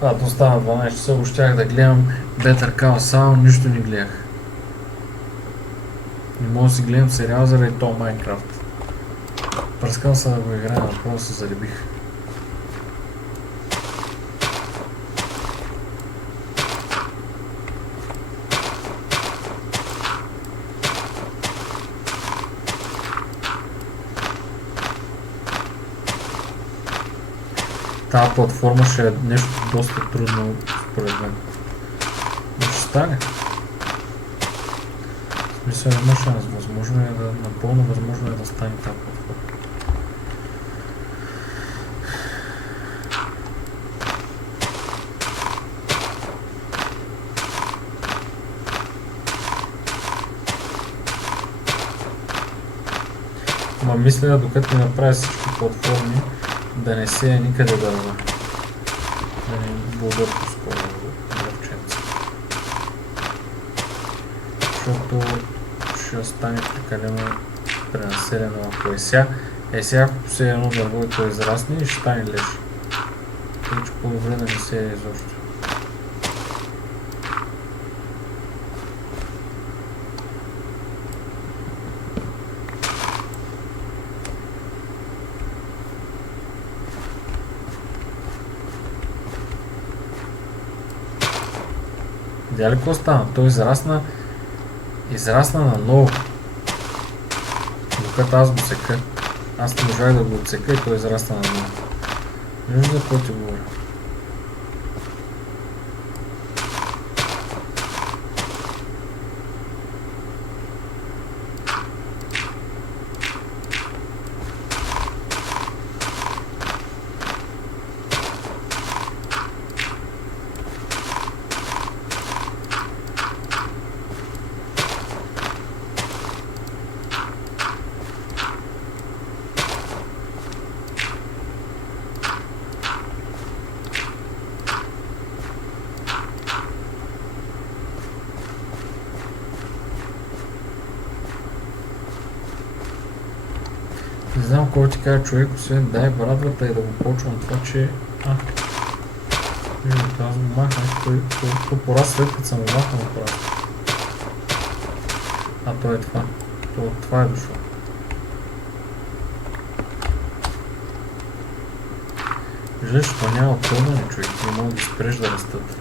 Когато стана 12 часа, щях да гледам Better Call Saul, нищо не гледах. Не мога да си гледам сериал заради то Майнкрафт. Пръскам се да го играя, направо се заребих. Тази платформа ще е нещо доста трудно според мен. Но ще стане. В смисъл има шанс. Възможно е да, напълно възможно е да стане тази платформа. Ма мисля, докато ми направя всички платформи, да не се никъде дърва. Да не будат по-скоро дръвченца. Защото ще стане прекалено пренаселено, ако е ся. Сега ако поседе едно дърво и то израсне и ще стане леш. Тъй, че по-добре да не се изобщо. Видя ли какво стана? Той израсна наново. Докато аз го сека. Аз не можах да го отсека и той израсна наново. Не вижда за какво ти говоря. Не знам какво ти кажа човек, освен дай брадвата и да го почвам това, че... Виждате, аз го махнах, той пораства след като съм го махнал пораства. То е това. Това е дошло. Виждаш, това няма отпълване, човек, не мога да спреш да растат.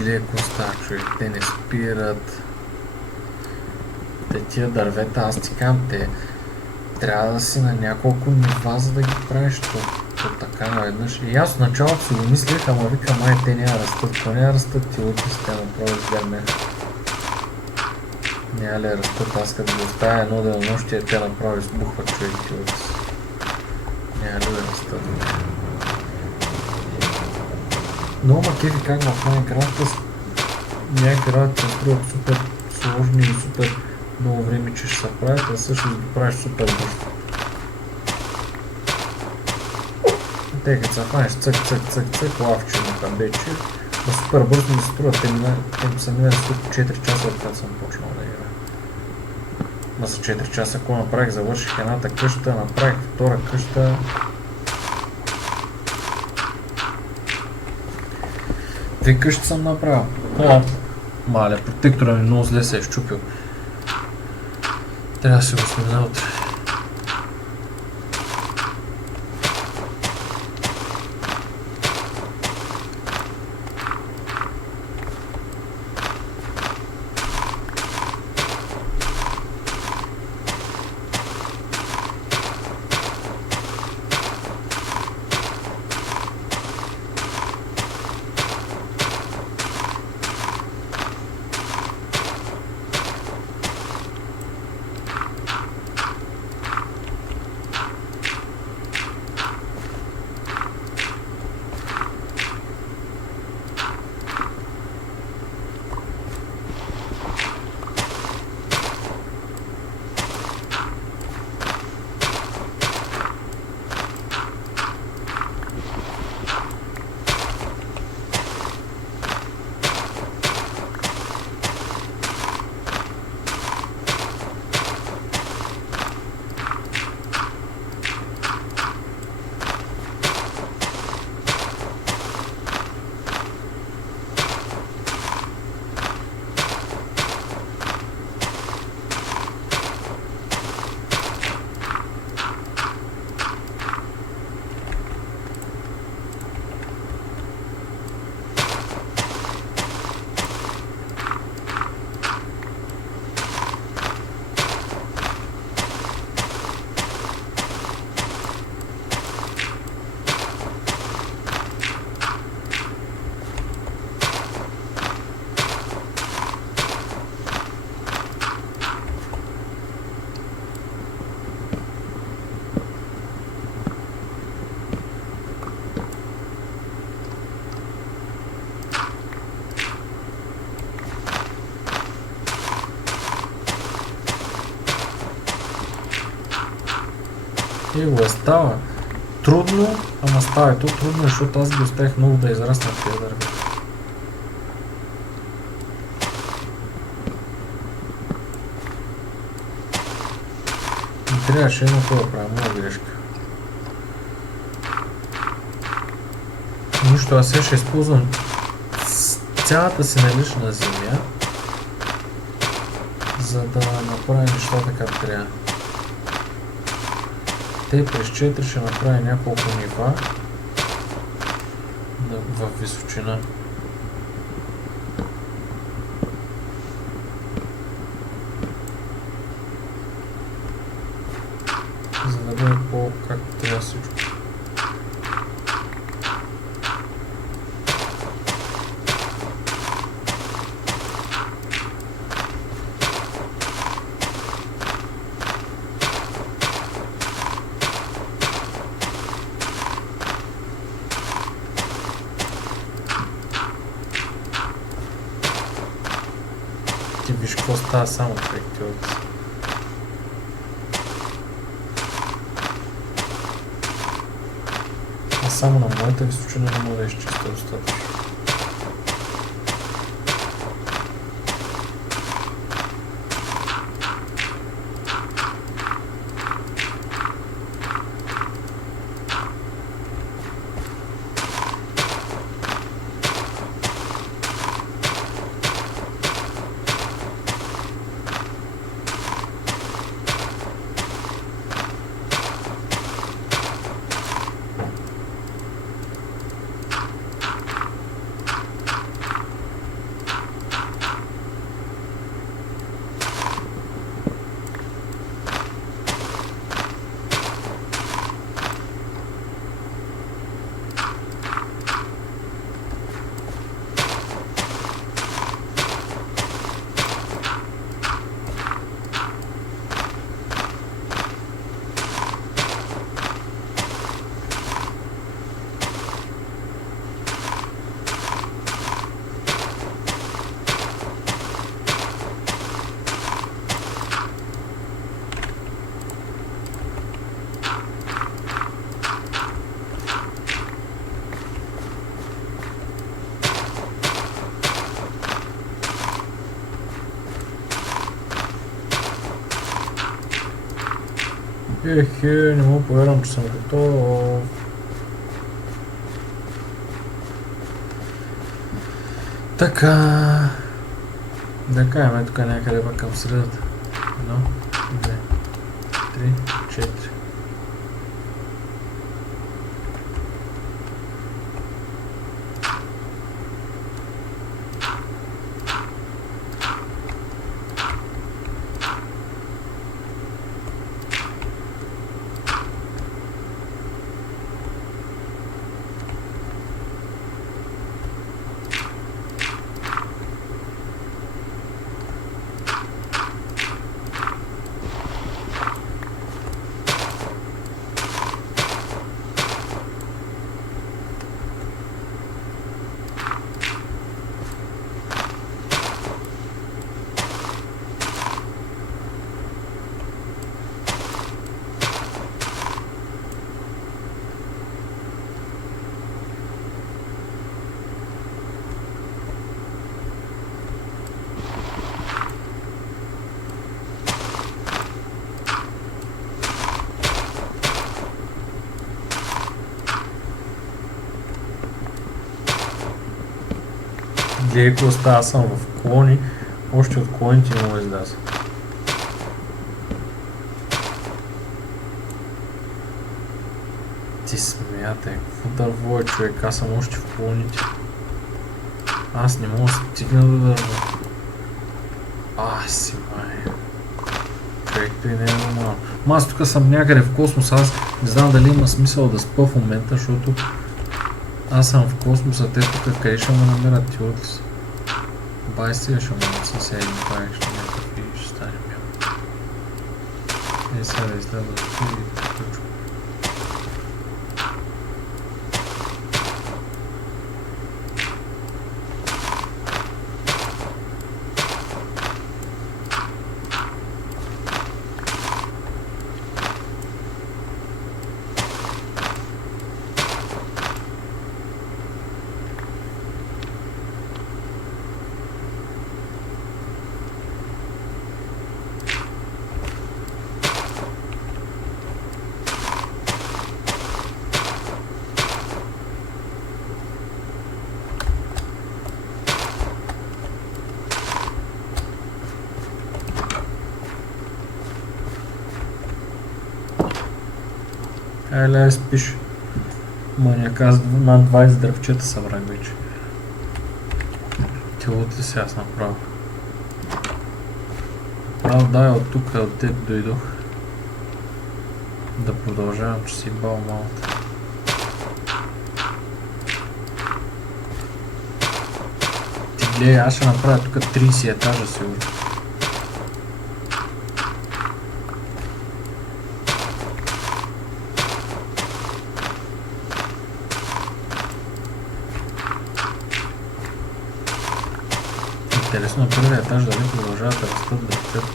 Леко става, човек, те не спират. Тия дървета, аз ти казвам, те трябва да си на няколко нива, за да ги правиш то така наведнъж. И аз в началото си го мислех, ама викам, те няма растат. То няма растат, ти лъки си трябва направо изгледнах. Няма ли растат, аз като ги оставя едно денонощие, те направо избухват, човек, ти лъки си. Няма ли да растат. Много ма кефи как в Майнкрафта някакви работи се струват супер сложни и супер много време, че ще се правят, а също ги правиш супер бързо. Те като се хванеш цък, лавче на табече, но супер бързо ми се струват, те са минали по 4 часа, откакто съм почнал да играя. Ма за 4 часа, ако направих, завърших едната къща, направих втора къща. Две къщи съм направил. Мале, протектора ми много зле се е щупил. Трябва да се го сменя утре. И го е става. Трудно, ама става. И то трудно, защото аз ги оставих много да израснат тези дърви. И трябваше едно това правя, моя грешка. Нищо, аз сега ще използвам цялата си налична земя, за да направя нещата как трябва. Те през 4 ще направя няколко нива в височина. За да бъде по-както трябва всичко. Ти виж какво става само човек ти от. А само на моята височина не мога да изчистя достатъчно. Не мога повярвам, че съм готов. Така. Да кажем тук някъде пък към средата. 1, 2, 3, 4. Гледай какво става, съм в клони, още от клоните не му изляза. Ти смятай, какво дърво е човек, аз съм още в клоните. Аз не мога да стигна до дърво. Си май. Човек, той не е нормално. Аз тук съм някъде в космоса, аз не знам дали има смисъл да спа в момента, защото аз съм в космоса, те тук къде ще ме намерят ти отлис. Бай сега ще ме съседи, бай ще някакви и ще стане мяко. Сега да изляза от тук и да включвам. Ай, спиш. Маняк, аз над 20 дръвчета събрах вече. Телото си аз направо. Право да, от тук, от теб дойдох. Да продължавам, че си бал малата. Ти гледай, аз ще направя тук 30 етажа сигурно. Интересно на първия етаж дали продължават да растат дръвчета.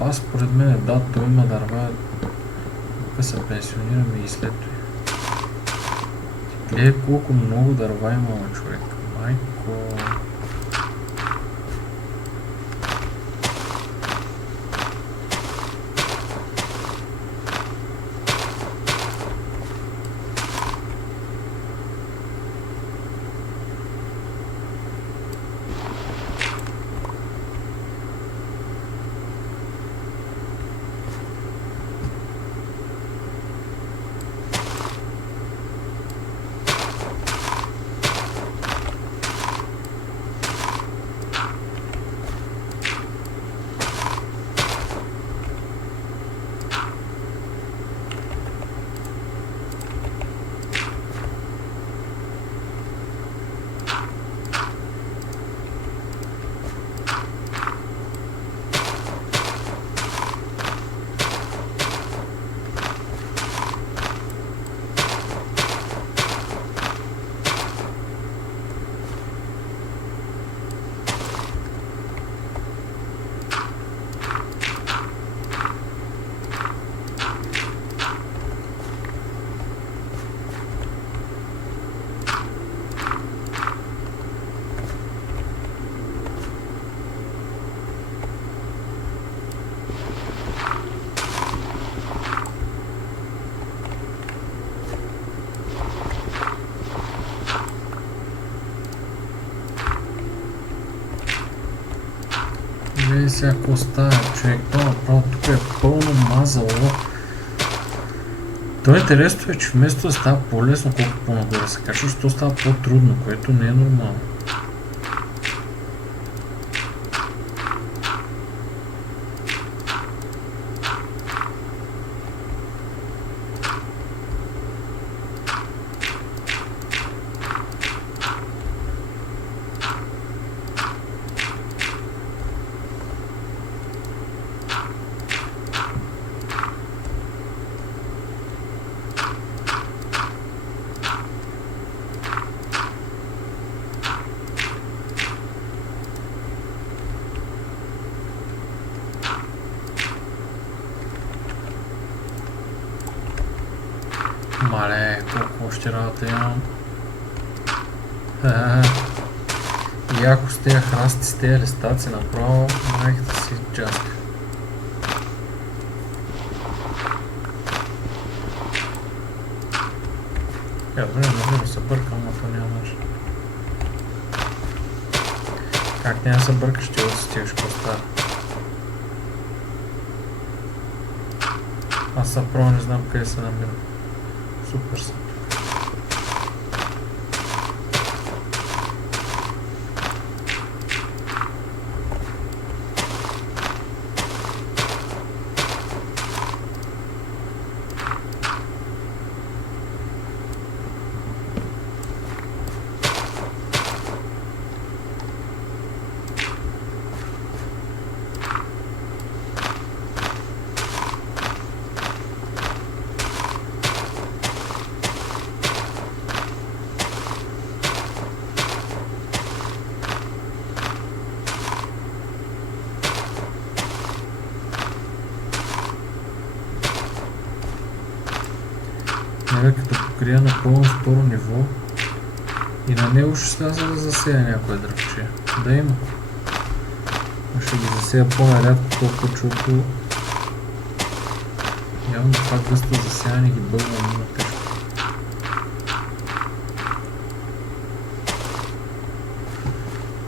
Аз според мен да, той има дърва. Тук се пенсионираме и след това. Гледай колко много дърва има, човек. Майко. Гледай сега какво става, човек. Това направо тук е пълно мазало. То интересно е, че вместо да става по-лесно, колко по-нагоре се качваш, то става по-трудно, което не е нормално. Мале, колко още работа имам. И ако с тези храсти, с тези листаци направо, майката си джаска. Добре, се бъркам, но то няма начин. Как няма се бъркаш, ти отстиваш какво става? Аз съправо не знам къде се намирам. Супер съм. Като покрия напълно второ ниво и на него ще сляза да засея някое дръвче. Да има. Ще ги засея по-нарядко, толкова защото явно това гъсто засеяне ги бълва много тежко.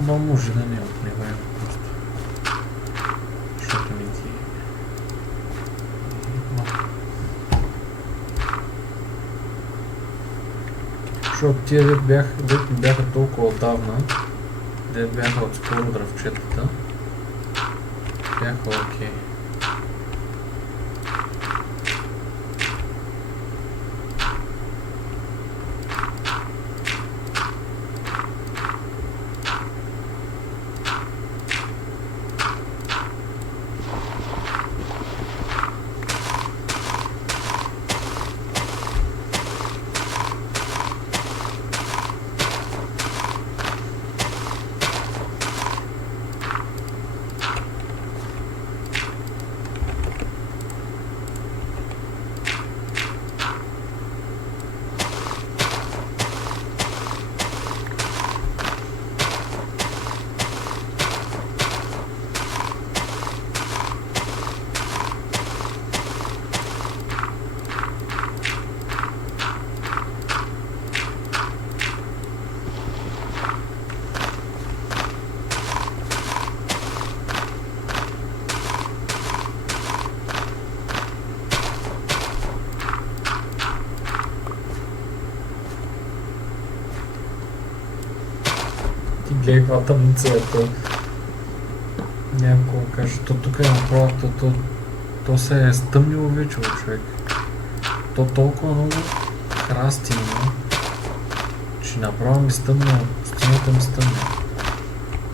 Но може да не отнева просто. Защото тия дет не бяха толкова отдавна, дет бяха отскоро дръвчетата, бяха окей. Ти гледай каква тъмница е то. Някакво каже, то тук е направо, то се е стъмнило вече, човек. То толкова много храсти има, че направо ми стъмна, пустинята ми стъмна.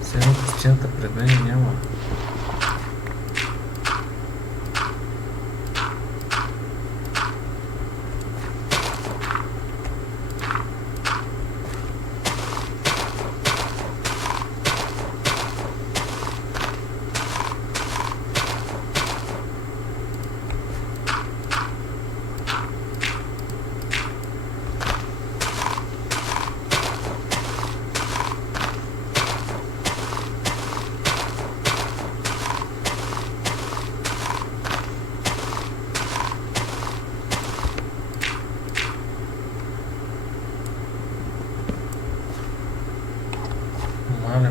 Все едно пустинята пред мен няма. Мале,